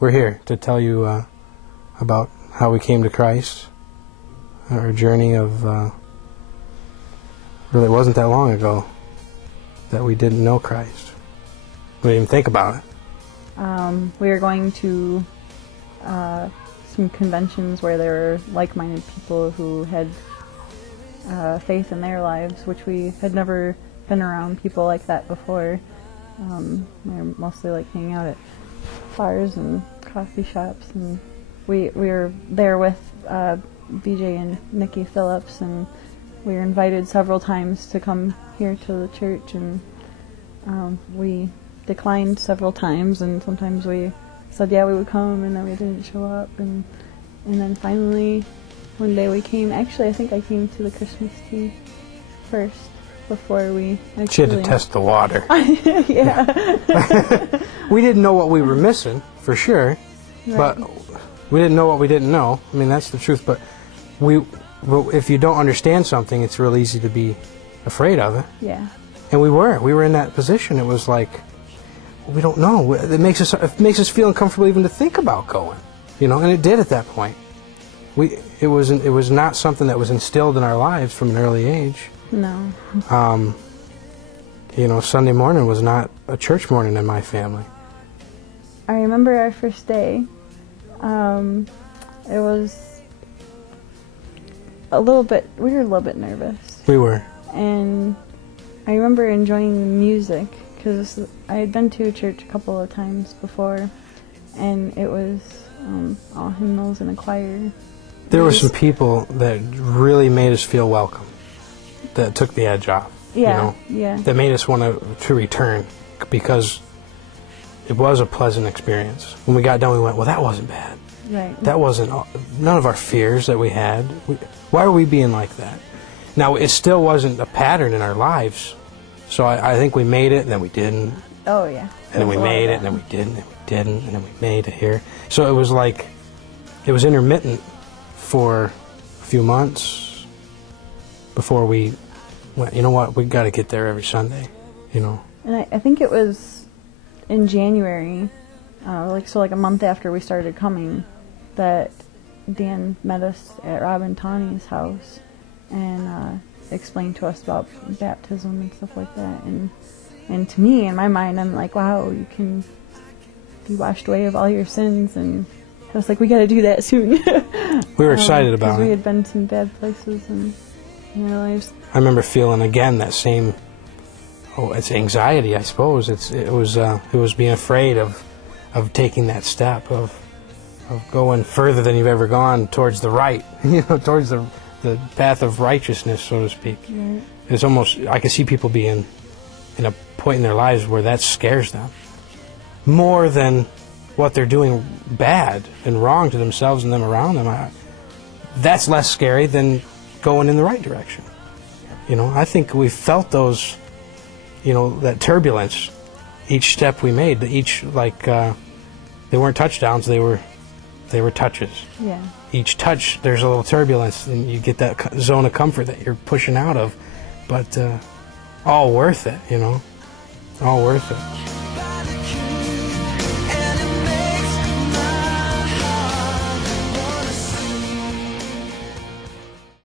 we're here to tell you about how we came to Christ, our journey of, really it wasn't that long ago that we didn't know Christ. We didn't even think about it. We were going to some conventions where there were like-minded people who had faith in their lives, which we had never been around people like that before. We were mostly like hanging out at bars and coffee shops, and we were there with BJ and Nikki Phillips, and we were invited several times to come here to the church, and we declined several times, and sometimes we said yeah we would come, and then we didn't show up, and then finally one day we came. Actually, I think I came to the Christmas tea first before we actually... She had to test the water. Yeah. We didn't know what we were missing, for sure, Right. but we didn't know what we didn't know. I mean, that's the truth, but if you don't understand something, it's real easy to be afraid of it. Yeah. And we were in that position. It was like, we don't know. It makes us feel uncomfortable even to think about going, and it did at that point. It was not something that was instilled in our lives from an early age. No. Sunday morning was not a church morning in my family. I remember our first day. It was we were a little bit nervous. We were. And I remember enjoying the music, because I had been to church a couple of times before, and it was all hymnals and a choir. There were some people that really made us feel welcome, that took the edge off. Yeah, yeah. That made us want to return, because it was a pleasant experience. When we got done, we went, well, that wasn't bad. Right. That wasn't none of our fears that we had. Why were we being like that? Now, it still wasn't a pattern in our lives. So I think we made it, and then we didn't. Oh, yeah. And then we made it, and then we didn't, and we didn't, and then we made it here. So it was like, it was intermittent for a few months before we went, you know what, we got to get there every Sunday, And I think it was in January, like a month after we started coming, that Dan met us at Rob and Tawny's house and explained to us about baptism and stuff like that. And to me, in my mind, I'm like, wow, you can be washed away of all your sins. And I was like, we got to do that soon. We were excited about it. Because we had been to some bad places in our lives. I remember feeling again that same, it's anxiety, I suppose. It was being afraid of taking that step, of going further than you've ever gone towards the right, towards the path of righteousness, so to speak. Right. It's almost, I can see people being in a point in their lives where that scares them more than what they're doing bad and wrong to themselves and them around them. That's less scary than going in the right direction. I think we felt those, that turbulence each step we made. Each, they weren't touchdowns, they were touches. Yeah. Each touch, there's a little turbulence, and you get that zone of comfort that you're pushing out of. But all worth it, all worth it.